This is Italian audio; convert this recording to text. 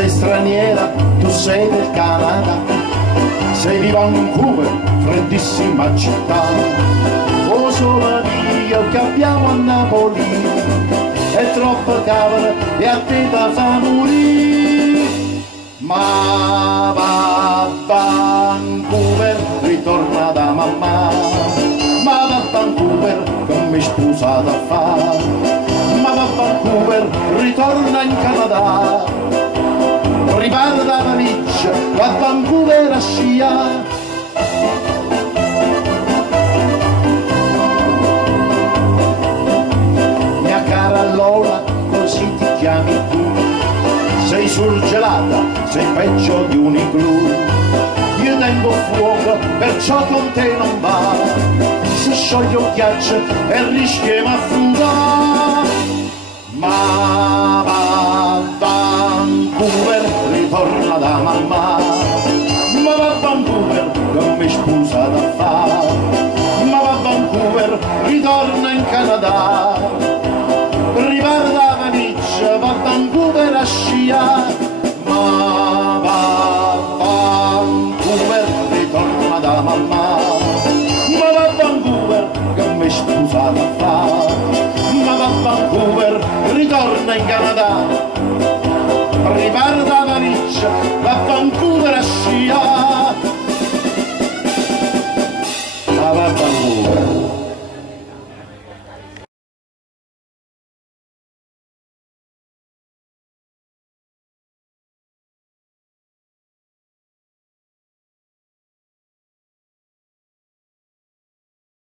sei straniera, tu sei del Canada, sei di Vancouver, freddissima città. Oh sola io che abbiamo a Napoli, è troppa cavolo e a te da fa morire. Ma va a Vancouver, ritorna da mamma, ma va a Vancouver che mi sposata a fare, ma va a Vancouver, ritorna in Canada, ripara da valigia, va a Vancouver a sciare. Mia cara Lola, così ti chiami tu, sei surgelata, sei peggio di un igloo. Io tengo fuoco, perciò con te non va, se scioglie un ghiaccio e rischiamo a affondare. Ma va a Vancouver, ritorna da mamma, ma va a Vancouver che mi sposa da fare, ma va a Vancouver, ritorna in Canada, ripara da valigia, va a Vancouver a sciare. Ma va a Vancouver, ritorna da mamma, ma va a Vancouver che mi sposa da fare, ma va a Vancouver, ritorna in Canada.